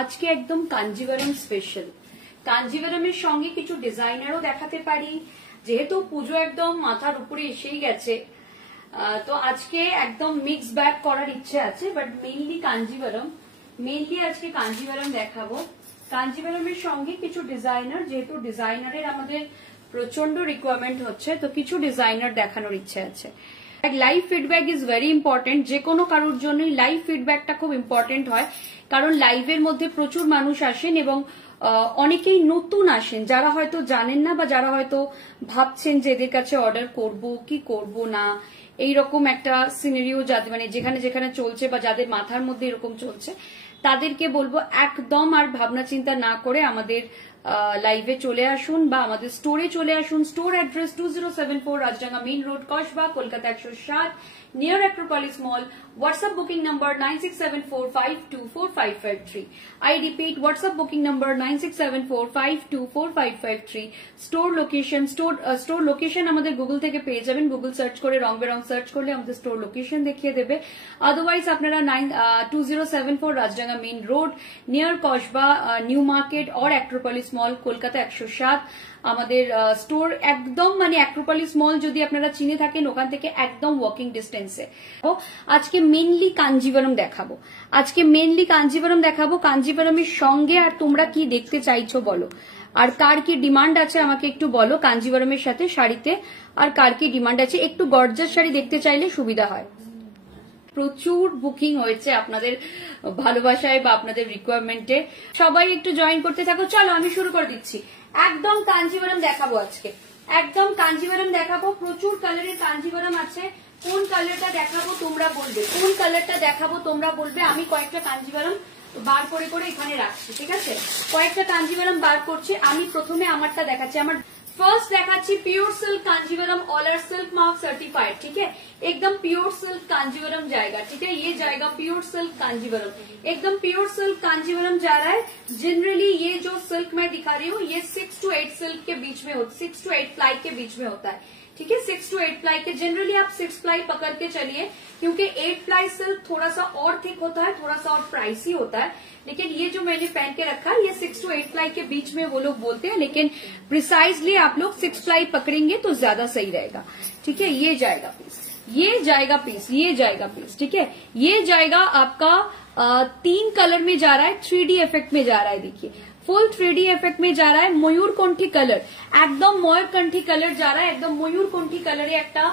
আজকে একদম কাঞ্জিভারম স্পেশাল, কাঞ্জিভারমের সঙ্গে কিছু ডিজাইনারও দেখাতে পারি, যেহেতু পুজো একদম মাথার উপরে এসেই গেছে। তো আজকে একদম মিক্স ব্যাগ করার ইচ্ছে আছে, বাট মেইনলি আজকে কাঞ্জিভারম দেখাবো। কাঞ্জিভারমের সঙ্গে কিছু ডিজাইনার, যেহেতু ডিজাইনারের আমাদের প্রচন্ড রিকোয়ারমেন্ট হচ্ছে, তো কিছু ডিজাইনার দেখানোর ইচ্ছে আছে। Live feedback is very important. যে কোনো কারোর জন্যই লাইভ ফিডব্যাকটা খুব ইম্পর্টেন্ট হয়, কারণ লাইভের মধ্যে প্রচুর মানুষ আসেন এবং অনেকেই নতুন আসেন, যারা হয়তো জানেন না বা যারা হয়তো ভাবছেন যে এদের কাছে অর্ডার করব কি করব না, এইরকম একটা সিনারিও যাদের মানে যেখানে যেখানে চলছে বা যাদের মাথার মধ্যে এরকম চলছে, তাদেরকে বলবো একদম আর ভাবনা চিন্তা না করে আমাদের লাইভে চলে আসুন বা আমাদের স্টোরে চলে আসুন। Store address 2074 Rajdanga main road, Kasba, Kolkata 107, near Acropolis mall. WhatsApp booking number 9674524553। I repeat, WhatsApp booking number 9674524553। Store location আমাদের গুগল থেকে পেয়ে যাবেন। গুগল সার্চ করে রং বেরং সার্চ করলে আমাদের স্টোর লোকেশন দেখিয়ে দেবে। আদারওয়াইজ আপনারা 2074 Rajdanga main road, near Kasba, new market और অ্যাক্রোপলিস মল, কলকাতা 107 আমাদের স্টোর। একদম মানে অ্যাক্রোপলিস মল যদি আপনারা চিনে থাকেন, ওখান থেকে একদম ওয়াকিং ডিস্টেন্সে। আজকে মেইনলি কাঞ্জিভারম দেখাবো। কাঞ্জিভারমের সঙ্গে আর তোমরা কি দেখতে চাইছো বলো, আর কার কি ডিমান্ড আছে আমাকে একটু বলো। কাঞ্জিভারমের সাথে শাড়িতে আর কার কি ডিমান্ড আছে, একটু গর্জাস শাড়ি দেখতে চাইলে সুবিধা হয়। প্রচুর বুকিং হয়েছে আপনাদের ভালোবাসায় বা আপনাদের রিকোয়ারমেন্টে, সবাই একটু জয়েন করতে থাকো। চলো আমি শুরু করে দিচ্ছি। একদম কাঞ্জিভারম দেখাবো আজকে, একদম কাঞ্জিভারম দেখাবো। প্রচুর কালারের কাঞ্জিভারম আছে। কোন কালারটা দেখাবো তোমরা বলবে, আমি কয়েকটা কাঞ্জিভারম বার করে করে এখানে রাখছি, ঠিক আছে? কয়েকটা কাঞ্জিভারম বার করছি। আমি প্রথমে আমারটা দেখাচ্ছি। আমার फर्स्ट देखाচ্ছি pure silk Kanjivaram all are silk mark certified, ठीक है? एकदम प्योर सिल्क कांजीवरम जाएगा, ठीक है? ये जाएगा प्योर सिल्क कांजीवरम, एकदम प्योर सिल्क कांजीवरम जा रहा है। जनरली ये जो सिल्क मैं दिखा रही हूँ, ये 6 to 8 सिल्क के बीच में होता है, 6 to 8 प्लाई के बीच में होता है, ठीक है? 6 to 8 प्लाई के, जनरली आप 6 प्लाई पकड़ के चलिए, क्योंकि 8 प्लाई सिल्क थोड़ा सा और थिक होता है, थोड़ा सा और प्राइसी होता है। लेकिन ये जो मैंने पहन के रखा है, ये 6 to 8 प्लाई के बीच में वो लोग बोलते हैं, लेकिन प्रिसाइजली आप लोग 6 प्लाई पकड़ेंगे तो ज्यादा सही रहेगा, ठीक है? ये जाएगा पीस, ठीक है? ये जाएगा आपका 3 कलर में जा रहा है, 3D इफेक्ट में जा रहा है। देखिए फुल 3D इफेक्ट में जा रहा है। मयूरकंठी कलर, एकदम मयूरकंठी कलर जा रहा है, एकदम मयूरकंठी कलरे একটা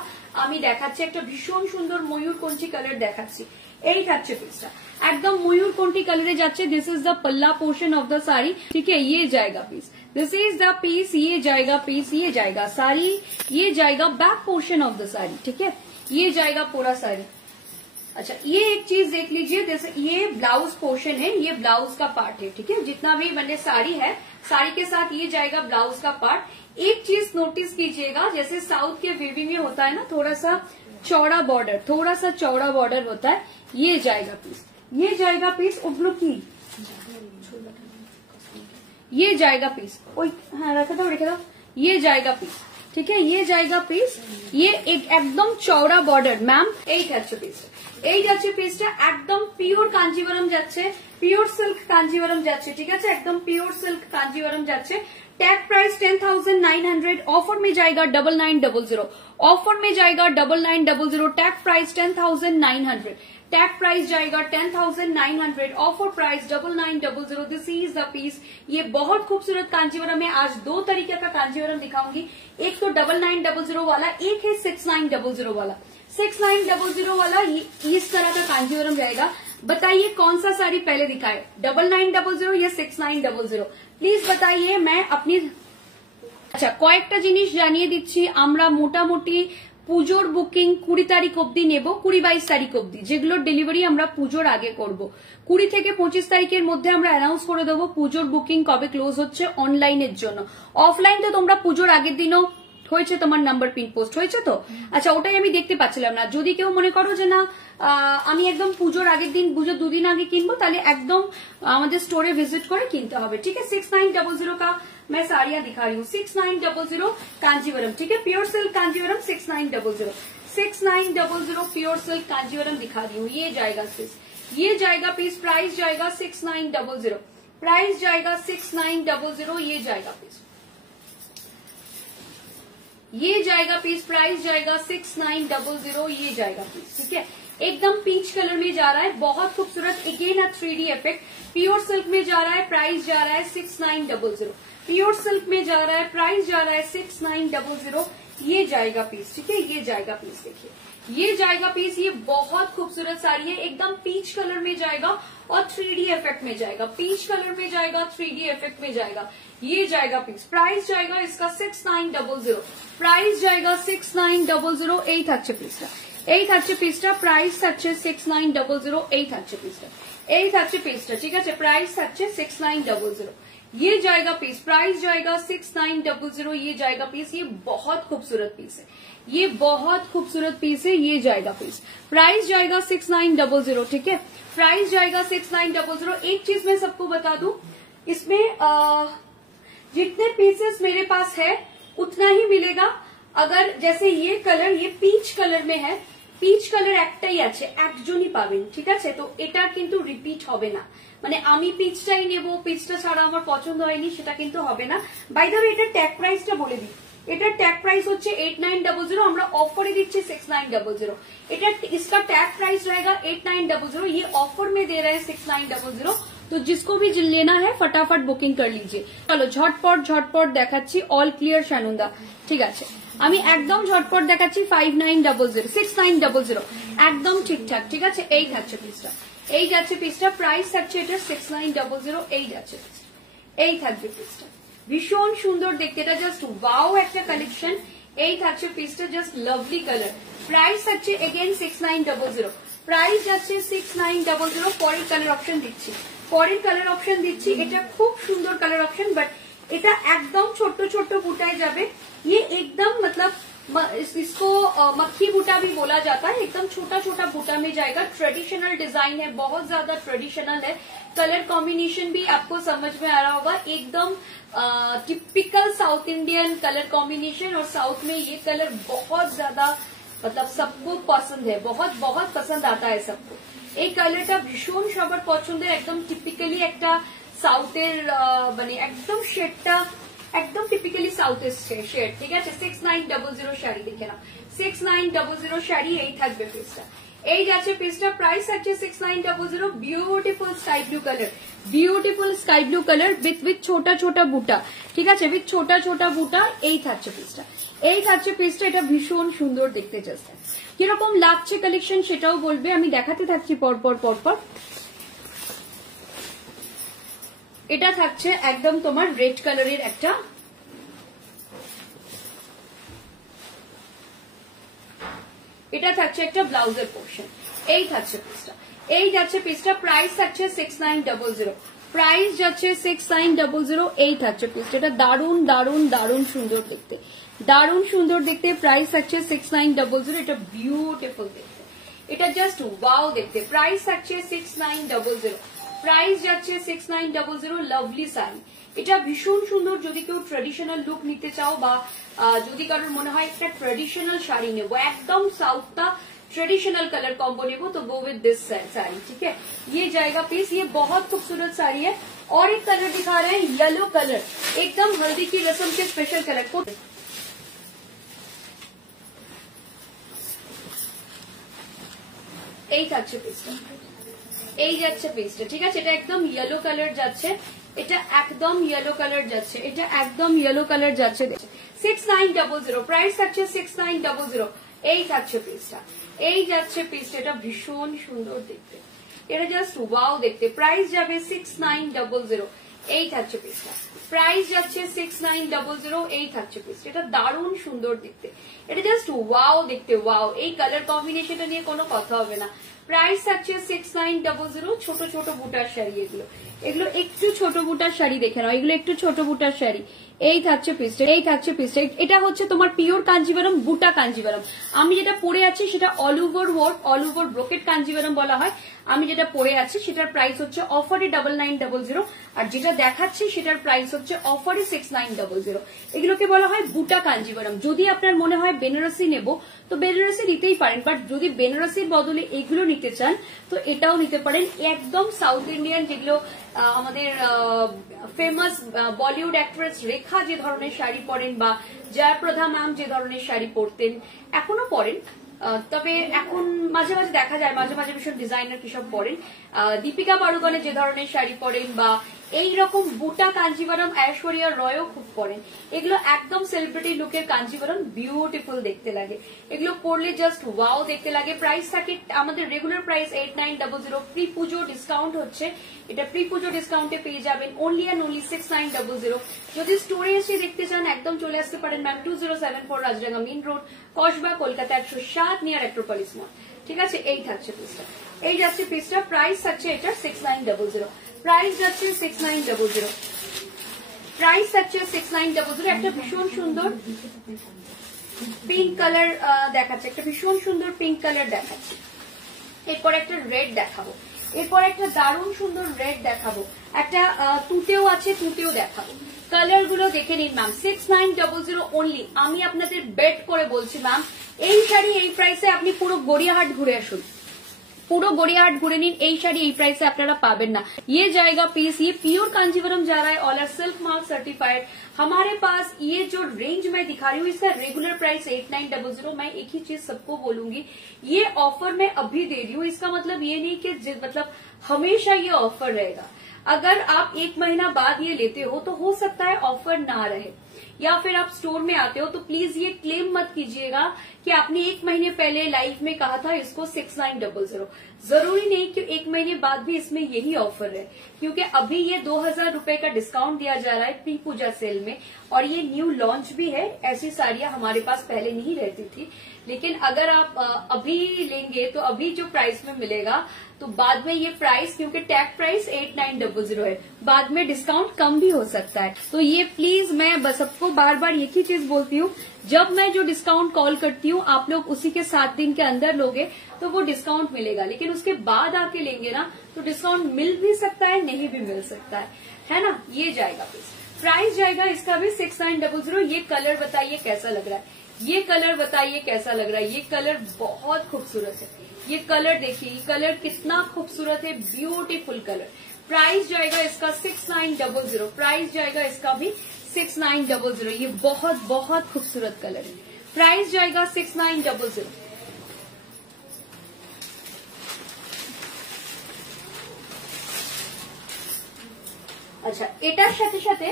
আমি দেখাচ্ছি, একটা ভীষণ সুন্দর ময়ূরকণ্ঠী কালার দেখাচ্ছি। এই থাকছে পিসটা, একদম ময়ূরকণ্ঠী কালারে যাচ্ছে। দিস ইজ দ্য पल्ला पोर्शन ऑफ द साड़ी, ठीक है? ये जाएगा piece, this is the piece, ये जाएगा पीस, ये जाएगा साड़ी, ये जाएगा back portion of the sari, ठीक है? ये जाएगा पूरा साड़ी। अच्छा, ये एक चीज देख लीजिए, जैसे ये ब्लाउज पोर्शन है, ये ब्लाउज का पार्ट है, ठीक है? जितना भी मैंने साड़ी है, साड़ी के साथ ये जाएगा ब्लाउज का पार्ट। एक चीज नोटिस कीजिएगा, जैसे साउथ के वीविंग में होता है ना, थोड़ा सा चौड़ा बॉर्डर होता है। ये जाएगा पीस उबलू की, ये जाएगा पीस, हाँ रखे दो, ये जाएगा पीस, ठीक है? ये जाएगा पीस, ये एक एकदम चौड़ा बॉर्डर। मैम এই যাচ্ছে পিসটা, একদম পিওর কাঞ্জিভারম যাচ্ছে, পিওর সিল্ক কাঞ্জিভারম যাচ্ছে, ঠিক আছে? একদম পিওর সিল্ক কাঞ্জিভারম যাচ্ছে। टैग प्राइस 10,900, ऑफर में जाएगा 9900, ऑफर में जाएगा 9900। टैग प्राइस 10,900, टैग प्राइस जाएगा 10,900, offer price 9900। This is the piece. ये बहुत खूबसूरत कांजीवरम है। आज 2 तरीके का कांजीवरम दिखाऊंगी, एक तो 9900 वाला, एक है 6900 वाला। 6900 वाला इस तरह का कांजीवरम जाएगा। बताइए कौन सा साड़ी पहले दिखाए, 9900 या 6900? প্লিজ बताइए। मैं अपनी আচ্ছা কয়েকটা জিনিস জানিয়ে দিচ্ছি। আমরা মোটামুটি পুজোর বুকিং 20 তারিখ অবধি নেব, 20-22 তারিখ অবধি, যেগুলোর ডেলিভারি আমরা পুজোর আগে করব। 20 থেকে 25 তারিখের মধ্যে আমরা অ্যানাউন্স করে দেবো পুজোর বুকিং কবে ক্লোজ হচ্ছে অনলাইনের জন্য। অফলাইন তো তোমরা পুজোর আগের দিনও হয়েছে, তোমার নাম্বার পিন পোস্ট হয়েছে তো। আচ্ছা, ওটাই আমি দেখতে পাচ্ছিলাম না। যদি কেউ মনে করো যে না আমি একদম পুজোর আগের দিন, পুজোর 2 दिन আগে কিনবো, তাহলে একদম আমাদের স্টোরে ভিজিট করে কিনতে হবে, ঠিক है? 6900 का मैं साड़ियां दिखा रही हूँ, 6900 कांजीवरम, ठीक है? Pure silk Kanjeevaram 6900 pure silk Kanjeevaram दिखा रही हूँ। ये जाएगा ये जाएगा पीस, प्राइस जाएगा 6900, प्राइस जाएगा 6900, ये जाएगा पीस, ये जाएगा पीस, प्राइस जाएगा 6900, ये जाएगा पीस। ठीक है, एकदम पीच कलर में जा रहा है, बहुत खूबसूरत, again a 3D effect, pure silk में जा रहा है, प्राइस जा रहा है 6900, प्योर सिल्क में जा रहा है, प्राइस जा रहा है 6900, ये जाएगा पीस। ठीक है, ये जाएगा पीस, देखिए ये जाएगा पीस, ये बहुत खूबसूरत साड़ी है, एकदम पीच कलर में जाएगा और 3D इफेक्ट में जाएगा, पीच कलर में जाएगा, 3D इफेक्ट में जाएगा, ये जाएगा पीस, प्राइस जाएगा इसका 6900, प्राइस जाएगा 6900, এই থাকছে পিসটা, এই থাকছে পিসটা, প্রাইস থাকছে 6900, এই থাকছে পিসটা, এই থাকছে পিসটা। ঠিক আছে, প্রাইস থাকছে 6900, ये जाएगा पीस, प्राइस जाएगा 6900, ये जाएगा पीस, ये बहुत खूबसूरत पीस है, ये बहुत खूबसूरत पीस है, ये जाएगा पीस, प्राइस जाएगा 6900। ठीक है, प्राइस जाएगा 6900। एक चीज मैं सबको बता दूं, इसमें जितने पीसेस मेरे पास है उतना ही मिलेगा। अगर जैसे ये कलर, ये पीच कलर में है, পিচ কালার একটাই আছে, একজনই পাবেন। ঠিক আছে, তো এটা কিন্তু রিপিট হবে না, মানে আমি পিচটাই নেব, পিচটা ছাড়া আমার পছন্দ হয়নি সেটা কিন্তু হবে না। বাই দ্য ওয়ে, এটা ট্যাগ প্রাইসটা বলে দিই, এটার ট্যাগ প্রাইস হচ্ছে 8900, আমরা ऑफर দিচ্ছি 6900। এটা इसका टैग प्राइस रहेगा 8900, ये ऑफर में दे रहे हैं 6900। तो जिसको भी लेना है फटाफट बुकिंग कर लीजिए। चलो झटपट झटपट দেখাচ্ছি, অল ক্লিয়ার শানুন্দা। ঠিক আছে, আমি একদম ঝটপট দেখাচ্ছি 5900, 6900, একদম ঠিকঠাক। ঠিক আছে, এই থাকছে পিসটা, এই যাচ্ছে পিসটা, প্রাইস থাকছে এটা 6900, এই যাচ্ছে পিসটা, এই থাকবে পিসটা, ভীষণ সুন্দর দেখতে, এটা জাস্ট ওয়াও একটা কালেকশন। এই থাকছে পিসটা, জাস্ট লাভলি কালার, প্রাইস থাকছে এগেন 6900, প্রাইস যাচ্ছে 6900। পরের কালার অপশন দিচ্ছি, পরের কালার অপশন দিচ্ছি, এটা খুব সুন্দর কালার অপশন, বাট এটা একদম ছোট্ট ছোট্ট বুটায় যাবে, ये एकदम मतलब इसको मक्खी बूटा भी बोला जाता है, एकदम छोटा छोटा बूटा में जाएगा, ट्रेडिशनल डिजाइन है, बहुत ज्यादा ट्रेडिशनल है, कलर कॉम्बिनेशन भी आपको समझ में आ रहा होगा, एकदम typical south Indian colour combination, और साउथ में ये कलर बहुत ज्यादा मतलब सबको पसंद है, बहुत बहुत पसंद आता है सबको। এই কালারটা ভীষণ সবার পছন্দের, একদম টিপিক্যালি একটা সাউথের মানে একদম শেডটা একদম টিপিক্যালি সাউথের শেড। ঠিক আছে, 6900 শাড়ি দেখে নাও, 6900 শাড়ি, এই থাকবে পিসটা, এই যাচ্ছে পিসটা, প্রাইস আছে 6900। Beautiful sky blue colour, beautiful sky blue colour with ছোটা ছোটা বুটা। ঠিক আছে, উইথ ছোটা ছোটা বুটা, এই থাকছে পিসটা, এই থাকছে পিসটা, এটা ভীষণ সুন্দর দেখতে চাচ্ছে। কিরকম লাগছে কালেকশন সেটাও বলবে, আমি দেখাতে থাকছি পরপর পরপর। এটা থাকছে একদম তোমার রেড কালারের একটা, এটা থাকছে একটা ব্লাউজের পোর্শন, এই থাকছে পিসটা, এই যাচ্ছে পিসটা, প্রাইস থাকছে 6900, প্রাইস যাচ্ছে 6900, এই থাকছে পিসটা, এটা দারুণ দারুণ দারুণ সুন্দর দেখতে, দারুণ সুন্দর দেখতে, প্রাইস থাকছে 6900, এটা বিউটিফুল দেখতে, এটা জাস্ট ওয়াও দেখতে, প্রাইস থাকছে 6900, প্রাইস যাচ্ছে 6900, লাভলি শাড়ি, এটা ভীষণ সুন্দর। যদি কেউ ট্রেডিশনাল লুক নিতে চাও বা যদি কারোর মনে হয় একটা ট্রেডিশনাল শাড়ি নেবো, एकदम साउथ का ट्रेडिशनल कलर कॉम्बो नेबो, तो गो विद दिस साड़ी। ठीक है, ये जाएगा पीस, ये बहुत खूबसूरत साड़ी है। और एक कलर दिखा रहे हैं, येलो कलर, एकदम हल्दी की रस्म के स्पेशल कलर को, এই থাকছে পিসটা, এই যাচ্ছে পিসটা। ঠিক আছে, এটা একদম ইয়েলো কালার যাচ্ছে, এটা একদম ইয়েলো কালার যাচ্ছে, এটা একদম ইয়েলো কালার যাচ্ছে, 6900, প্রাইস থাকছে 6900, এই থাকছে পিসটা, এই যাচ্ছে পিসটা, এটা ভীষণ সুন্দর দেখতে, এটা জাস্ট ওয়াও দেখতে, প্রাইস যাবে 6900, এই থাকছে পিসটা, প্রাইস যাচ্ছে 6900, এই থাকছে পিসটা, এটা দারুণ সুন্দর দেখতে, এটা জাস্ট ওয়াও দেখতে, ওয়াও, এই কালার কম্বিনেশনটা নিয়ে কোনো কথা হবে না। প্রাইস থাকছে 6900, ছোট ছোট বুটার শাড়ি এগুলো, এগুলো একটু ছোট বুটার শাড়ি দেখে নাও, এগুলো একটু ছোট বুটার শাড়ি। এই থাকছে পিসটা, এই থাকছে পিসটা। এটা হচ্ছে তোমার পিওর কাঞ্জিভারম, বুটা কাঞ্জিভারম। আমি যেটা পরে আছি সেটা all over work, all over brocade Kanjivaram বলা হয়। আমি যেটা পরে আছি সেটার প্রাইস হচ্ছে অফারে 9900, আর যেটা দেখাচ্ছি সেটার প্রাইস হচ্ছে অফারে 6900। এগুলোকে বলা হয় বুটা কাঞ্জিভারম। যদি আপনার মনে হয় বেনারসি নেব তো বেনারসি নিতেই পারেন, বাট যদি বেনারসির বদলে এগুলো নিতে চান তো এটাও নিতে পারেন। একদম সাউথ ইন্ডিয়ান, যেগুলো আমাদের ফেমাস বলিউড অ্যাক্ট্রেস রেখা যে ধরনের শাড়ি পরেন, বা জয়প্রধা ম্যাম যে ধরনের শাড়ি পরতেন, এখনো পরেন, তবে এখন মাঝে মাঝে দেখা যায়, মাঝে মাঝে ভীষণ ডিজাইনার কিসব পরেন, দীপিকা পাড়ুকোনে যে ধরনের শাড়ি পরেন, বা এইরকম বুটা কাঞ্জিভারম ঐশ্বরিয়া রয়ও খুব পরেন। এগুলো একদম সেলিব্রিটি লুকের কাঞ্জিভারম, বিউটিফুল দেখতে লাগে। এগুলো পরলে জাস্ট ওয়াও দেখতে লাগে। প্রাইস থাকে আমাদের রেগুলার প্রাইস 8900, প্রি পুজো ডিসকাউন্ট হচ্ছে, এটা প্রি পুজো ডিসকাউন্টে পেয়ে যাবেন অনলি অ্যান্ড অনলি 6900। যদি স্টোরে এসে দেখতে চান একদম চলে আসতে পারেন ma'am, 2074 Rajdanga main road, Kasba, Kolkata 107, near Acropolis মল। ঠিক আছে, এই থাকছে পিসটা, এই যাচ্ছে পিসটা। প্রাইস থাকছে এটা 6900, প্রাইস যাচ্ছে 6900, প্রাইস থাকছে 6900। একটা ভীষণ সুন্দর পিঙ্ক কালার দেখাচ্ছে, একটা ভীষণ সুন্দর পিঙ্ক কালার দেখাচ্ছে। এরপর একটা রেড দেখাবো, এরপর একটা দারুণ সুন্দর রেড দেখাবো, একটা তুতেও আছে, তুতেও দেখাবো। কালার গুলো দেখে নিন ম্যাম, 6900 অনলি। আমি আপনাদের বেট করে বলছি ম্যাম, এই শাড়ি এই প্রাইসে আপনি পুরো গড়িয়াহাট ঘুরে আসুন, পুরো গড়িয়াহাট ঘুরে নিন, এই শাড়ি এই প্রাইসে আপনারা পাবেন না। ये जाएगा पीस, ये प्योर कांजीवरम जा रहा है, all are silk mark certified. हमारे पास ये जो रेंज मैं दिखा रही हूँ इसका रेगुलर प्राइस 8900। मैं एक ही चीज सबको बोलूंगी, ये ऑफर मैं अभी दे रही हूँ, इसका मतलब ये नहीं कि मतलब हमेशा ये ऑफर रहेगा। अगर आप 1 महीना बाद ये लेते हो तो हो सकता है ऑफर ना रहे, या फिर आप स्टोर में आते हो तो प्लीज ये क्लेम मत कीजिएगा कि आपने 1 महीने पहले लाइव में कहा था इसको 6900। जरूरी नहीं कि 1 महीने बाद भी इसमें यही ऑफर है, क्योंकि अभी ये 2000 रुपए का डिस्काउंट दिया जा रहा है प्री पूजा सेल में, और ये न्यू लॉन्च भी है। ऐसी साड़ियां हमारे पास पहले नहीं रहती थी, लेकिन अगर आप अभी लेंगे तो अभी जो प्राइस में मिलेगा, तो बाद में ये प्राइस, क्योंकि टैग प्राइस 8900 है, बाद में डिस्काउंट कम भी हो सकता है। तो ये प्लीज मैं बस सबको बार बार एक ही चीज बोलती हूँ, जब मैं जो डिस्काउंट कॉल करती हूँ आप लोग उसी के 7 दिन के अंदर लोगे तो वो डिस्काउंट मिलेगा, लेकिन उसके बाद आके लेंगे ना तो डिस्काउंट मिल भी सकता है, नहीं भी मिल सकता है ना। ये जाएगा प्राइस जाएगा इसका भी 6900। ये कलर बताइए कैसा लग रहा है, ये कलर बताइए कैसा लग रहा है। ये कलर बहुत खूबसूरत है, ये कलर देखिए, ये कलर कितना खूबसूरत है, ब्यूटीफुल कलर। प्राइस जाएगा इसका 6900, प्राइस जाएगा इसका भी 6900। ये बहुत बहुत खूबसूरत कलर है, प्राइस जाएगा 6900। আচ্ছা, এটার সাথে সাথে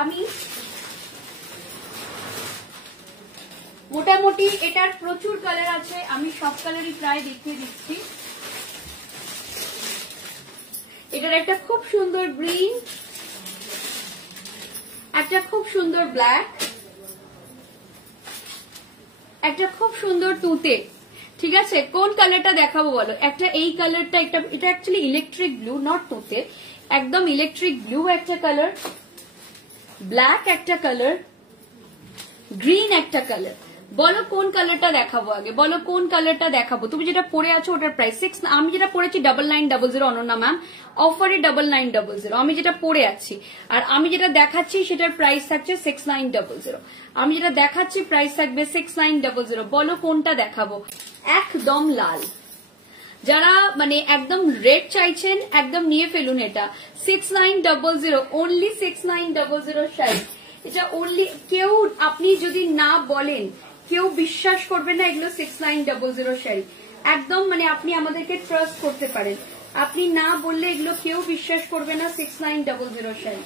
আমি মোটামুটি এটার প্রচুর কালার আছে, আমি সব কালারই প্রায় দেখিয়ে দিচ্ছি। এটার একটা খুব সুন্দর গ্রিন, একটা খুব সুন্দর ব্ল্যাক, একটা খুব সুন্দর তুতে। ঠিক আছে, কোন কালারটা দেখাবো বলো? একটা এই কালারটা, এটা অ্যাকচুয়ালি ইলেকট্রিক ব্লু, নট তুতে, একদম ইলেকট্রিক ব্লু একটা কালার, ব্ল্যাক একটা কালার, গ্রিন একটা কালার। বলো কোন কালারটা দেখাবো আগে, বলো কোন কালারটা দেখাবো? তুমি যেটা পরে আছো ওটার প্রাইস 6, আমি যেটা পরেছি 9900 অনন্যা ম্যাম, অফারে 9900 আমি যেটা পরে আছি, আর আমি যেটা দেখাচ্ছি সেটার প্রাইস থাকছে 6900। আমি যেটা দেখাচ্ছি প্রাইস থাকবে 6900। বলো কোনটা দেখাবো? একদম লাল, যারা মানে একদম রেড চাইছেন একদম নিয়ে ফেলুন এটা, 6900 অনলি 6900 শাড়ি। এটা অনলি, কেউ আপনি যদি না বলেন কেউ বিশ্বাস করবে না এগুলো 6900 শাড়ি। একদম মানে আপনি আমাদেরকে ট্রাস্ট করতে পারেন, আপনি না বললে এগুলো কেউ বিশ্বাস করবে না, 6900 শাড়ি।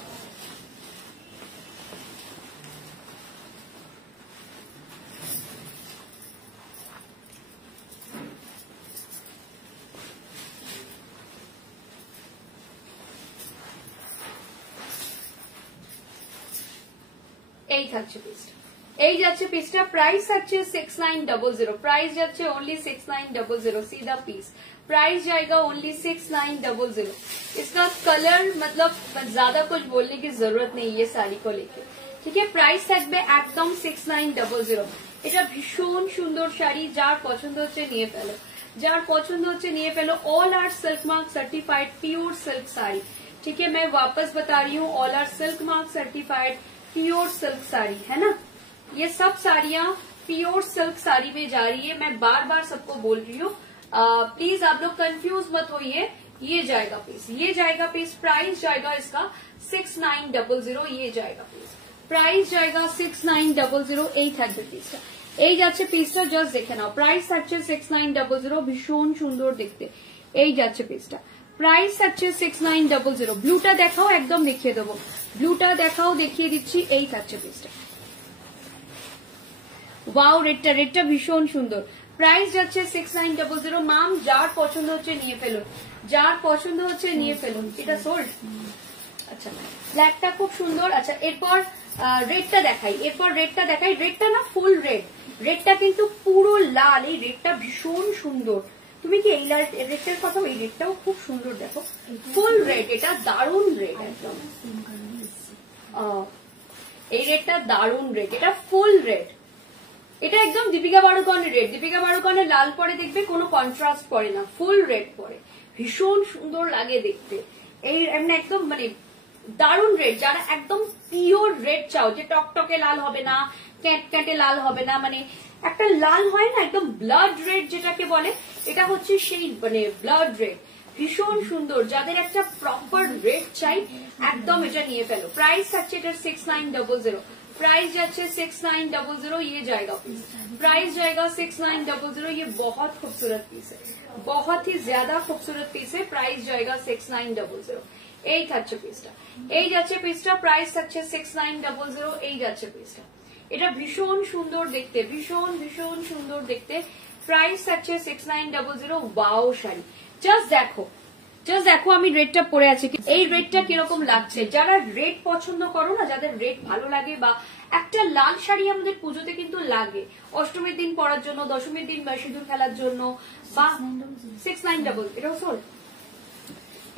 এই থাকছে পিসটা, এই যাচ্ছে পিসটা, প্রাইস থাকছে 6900, প্রাইস যাচ্ছে অনলি 6900। সি দা পিস, प्राइस जाएगा ओनली 6900। इसका कलर मतलब ज्यादा कुछ बोलने की जरूरत नहीं ये साड़ी को लेके, ठीक है। प्राइस থাকবে একদম 6900। এটা ভীষণ সুন্দর শাড়ি, যার পছন্দ হচ্ছে নিয়ে ফেলো, যার পছন্দ হচ্ছে নিয়ে ফেলো। All are silk mark certified pure silk sari, ठीक है। मैं वापस बता रही हूँ, all are silk mark certified pure silk sari, है ना। ये सब साड़ियां प्योर सिल्क साड़ी में जा रही है। मैं बार बार सबको बोल रही हूँ, प्लीज आप लोग कंफ्यूज मत होइए। ये जाएगा पीस, ये जाएगा पीस। प्राइस जाएगा इसका 6900, ये जाएगा पीस। प्राइस जाएगा 6900। এই থাকবে পিসটা, এই যাচ্ছে পিসটা, জাস্ট দেখে নাও। প্রাইস থাকছে 6900, ভীষণ সুন্দর দেখতে। এই যাচ্ছে পিসটা, প্রাইস থাকছে 6900। ব্লুটা দেখাও, একদম দেখিয়ে দেবো। ব্লুটা দেখাও, দেখিয়ে দিচ্ছি। এই থাকছে পিসটা। ওয়াও, রেডটা, রেডটা ভীষণ সুন্দর। প্রাইস যাচ্ছে 6900। মাম, যার পছন্দ হচ্ছে নিয়ে ফেলুন, যার পছন্দ হচ্ছে নিয়ে ফেলুন। এটা সোল্ড। আচ্ছা, ব্ল্যাকটা খুব সুন্দর। আচ্ছা, এরপর রেডটা দেখাই, এরপর রেডটা দেখাই। রেডটা না ফুল রেড, রেডটা কিন্তু পুরো লাল। এই রেডটা ভীষণ সুন্দর। তুমি কি এই রেডটার কথা, এই রেডটাও খুব সুন্দর, দেখো ফুল রেড, এটা দারুণ রেড একদম। এই রেডটা দারুণ রেড, এটা ফুল রেড, এটা একদম দীপিকা পাড়ুকনের রেড। দীপিকা পাড়ুকনের লাল পরে দেখবে কোনো কন্ট্রাস্ট পড়ে না, ফুল রেড পরে ভীষণ সুন্দর লাগে দেখতে। এই একদম মানে দারুণ রেড। যারা একদম পিওর রেড চাও, যে টকটকে লাল হবে না, ক্যাটক্যাটে লাল হবে না, মানে একটা লাল হয় না একদম ব্লাড রেড যেটাকে বলে, এটা হচ্ছে সেই মানে ব্লাড রেড, ভীষণ সুন্দর। যাদের একটা প্রপার রেড চাই, একদম এটা নিয়ে ফেলো। প্রাইস আছে এটার 6900। प्राइस जाच्छे 6900। ये जाएगा पीस, प्राइस जाएगा 6900। ये बहुत खूबसूरत पीस है, बहुत ही ज्यादा खूबसूरत पीस है। प्राइस जाएगा 6900। এই থাকছে পিসটা, এই যাচ্ছে পিসটা। প্রাইস থাকছে 6900। এই যাচ্ছে পিসটা, এটা ভীষণ সুন্দর দেখতে, ভীষণ ভীষণ সুন্দর দেখতে। প্রাইস থাকছে 6900। ওয়াও শাড়ি, জাস্ট দেখো, জাস্ট দেখো আমি রেডটা পরে আছি, এই রেডটা কিরকম লাগছে। যারা রেড পছন্দ করো না, যাদের রেড ভালো লাগে, বা একটা লাল শাড়ি আমাদের পুজোতে কিন্তু লাগে, অষ্টমীর দিন পরার জন্য, দশমীর দিন সিঁদুর খেলার জন্য, বা 6900। এটাও সোল্ড,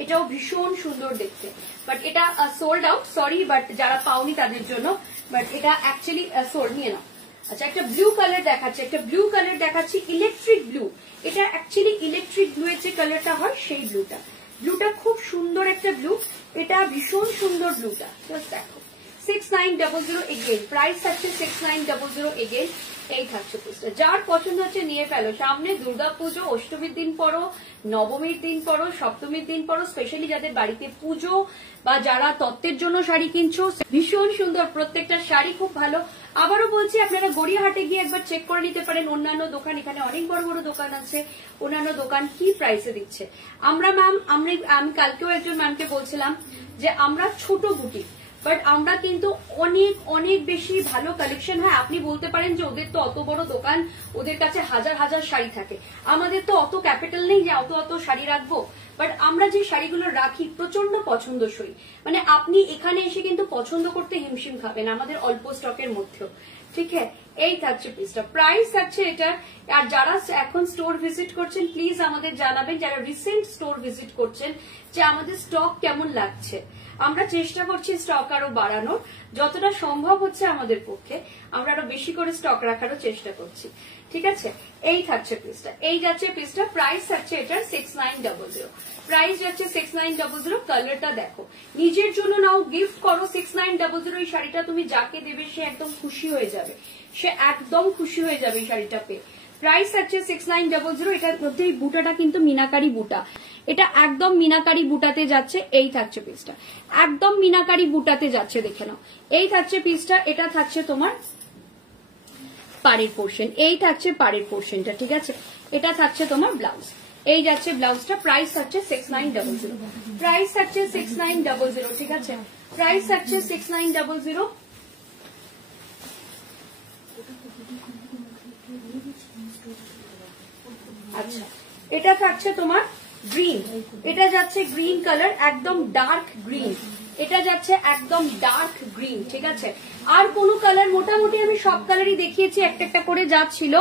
এটাও ভীষণ সুন্দর দেখতে, বাট এটা সোল্ড আউট, সরি, বাট যারা পাওনি তাদের জন্য, বাট এটা অ্যাকচুয়ালি সোল্ড। নিয়ে নাও। আচ্ছা, একটা ব্লু কালার দেখাচ্ছে, একটা ব্লু কালার দেখাচ্ছি, ইলেকট্রিক ব্লু। এটা অ্যাকচুয়ালি ইলেকট্রিক ব্লু এর যে কালারটা হয় সেই ব্লুটা। ব্লুটা খুব সুন্দর একটা ব্লু, এটা ভীষণ সুন্দর ব্লুটা, জাস্ট দেখো। 6900 এগেইন, প্রাইস থাকছে 6900 এগেইন। এই থাকছে পিসটা, যার পছন্দ হচ্ছে নিয়ে ফেলো। সামনে দুর্গাপুজো, অষ্টমীর দিন পরো, নবমীর দিন পরো, সপ্তমীর দিন পরো, স্পেশালি যাদের বাড়িতে পুজো বা যারা তত্ত্বের জন্য শাড়ি কিনছো, ভীষণ সুন্দর প্রত্যেকটা শাড়ি, খুব ভালো। আবারও বলছি, আপনারা গড়িয়াহাটে গিয়ে একবার চেক করে নিতে পারেন অন্যান্য দোকান, এখানে অনেক বড় বড় দোকান আছে, অন্যান্য দোকান কি প্রাইসে দিচ্ছে। আমরা ম্যাম, আমি কালকেও একজন ম্যামকে বলছিলাম যে আমরা ছোট বুটিক, বাট আমরা কিন্তু অনেক অনেক বেশি ভালো কালেকশন হয়। আপনি বলতে পারেন যে ওদের তো অত বড় দোকান, ওদের কাছে হাজার হাজার শাড়ি থাকে, আমাদের তো অত ক্যাপিটাল নেই যে অত অত শাড়ি রাখবো। বাট আমরা যে শাড়িগুলো রাখি প্রচন্ড পছন্দসই, মানে আপনি এখানে এসে কিন্তু পছন্দ করতে হিমশিম খাবেন আমাদের অল্প স্টকের মধ্যেও, ঠিক আছে। এই থাকছে পিসটা, প্রাইস থাকছে এটা। আর যারা এখন স্টোর ভিজিট করছেন, প্লিজ আমাদের জানাবেন, যারা রিসেন্ট স্টোর ভিজিট করছেন, যে আমাদের স্টক কেমন লাগছে। আমরা চেষ্টা করছি স্টক আরো বাড়ানোর, যতটা সম্ভব হচ্ছে আমাদের পক্ষে আমরা আরো বেশি করে স্টক রাখারও চেষ্টা করছি, ঠিক আছে। এই থাকছে পিসটা, এই যাচ্ছে পিসটা। প্রাইস থাকছে এটার 6900। প্রাইস যাচ্ছে 6900। কালারটা দেখো, নিজের জন্য নাও, গিফট করো। 6900 এই শাড়িটা তুমি যাকে দেবে সে একদম খুশি হয়ে যাবে, সে একদম খুশি হয়ে যাবে এই শাড়িটা পেয়ে। প্রাইস আছে 6900। এটার মধ্যে এই বুটাটা কিন্তু মিনাকারি বুটা, এটা একদম মিনাকারি বুটাতে যাচ্ছে। এই থাকছে পিসটা, একদম মিনাকারি বুটাতে যাচ্ছে, দেখে নাও। এই থাকছে পিসটা, এটা থাকছে তোমার পাড়ের পোর্শন, এই থাকছে পাড়ের পোর্শনটা, ঠিক আছে। এটা থাকছে তোমার ব্লাউজ, এই যাচ্ছে ব্লাউজটা। প্রাইস থাকছে 6900। প্রাইস থাকছে 6900, ঠিক আছে। প্রাইস থাকছে 6900। আচ্ছা, এটা থাকছে তোমার গ্রিন, এটা যাচ্ছে গ্রিন কালার, একদম ডার্ক গ্রিন, এটা যাচ্ছে একদম ডার্ক গ্রিন, ঠিক আছে। আর কোন কালার, মোটামুটি আমি সব কালারই দেখিয়েছি, একটা একটা করে যাচ্ছিল,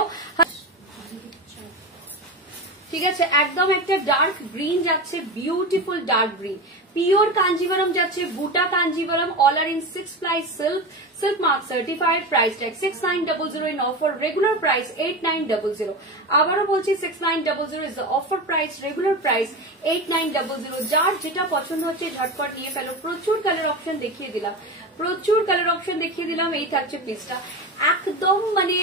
ঠিক আছে, একদম একটা ডার্ক গ্রিন যাচ্ছে, beautiful dark green, pure Kanjivaram যাচ্ছে, বুটা Kanjivaram, all are in 6 ply silk, silk mark certified, price tag 6900 in offer, regular price 8900. আবারও বলছি 6900 is the offer price, regular price 8900. যার যেটা পছন্দ হচ্ছে ঝটপট নিয়ে ফেলো। প্রচুর কালার অপশন দেখিয়ে দিলাম, প্রচুর কালার অপশন দেখিয়ে দিলাম। এই থাকছে পিসটা, একদম মানে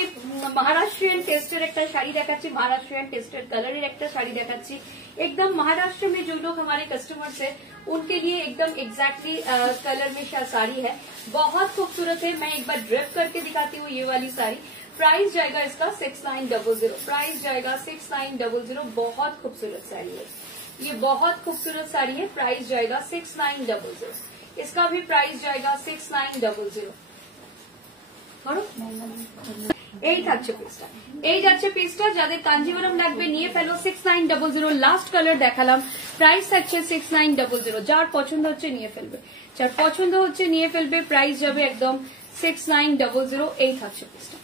মহারাষ্ট্রিয়ান টেস্টের একটা শাড়ি দেখাচ্ছি, महाराष्ट्रियन टेस्टेड कलर एक साड़ी दिखाচ্ছি। एकदम महाराष्ट्र में जो लोग हमारे कस्टमर्स है उनके लिए एकदम एग्जैक्टली कलर में साड़ी है, बहुत खूबसूरत है। मैं एक बार ड्रेप करके दिखाती हूँ ये वाली साड़ी। प्राइस जाएगा इसका 6900, प्राइस जाएगा 6900। बहुत खूबसूरत साड़ी है ये, बहुत खूबसूरत साड़ी है। प्राइस जाएगा 6900, इसका भी प्राइस जाएगा 6900। এই থাকছে পিসটা, এই যাচ্ছে পিসটা। যাদের কাঞ্জিভারম লাগবে নিয়ে ফেলো 6900। লাস্ট কালার দেখালাম, প্রাইস থাকছে 6900। যার পছন্দ হচ্ছে নিয়ে ফেলবে, যার পছন্দ হচ্ছে নিয়ে ফেলবে। প্রাইস যাবে একদম 6900। এই থাকছে পিসটা,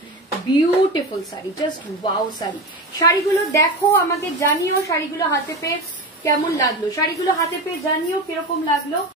beautiful sari, just wow sari. শাড়িগুলো দেখো, আমাকে জানিও শাড়িগুলো হাতে পেয়ে কেমন লাগলো, শাড়িগুলো হাতে পেয়ে জানিও কিরকম লাগলো।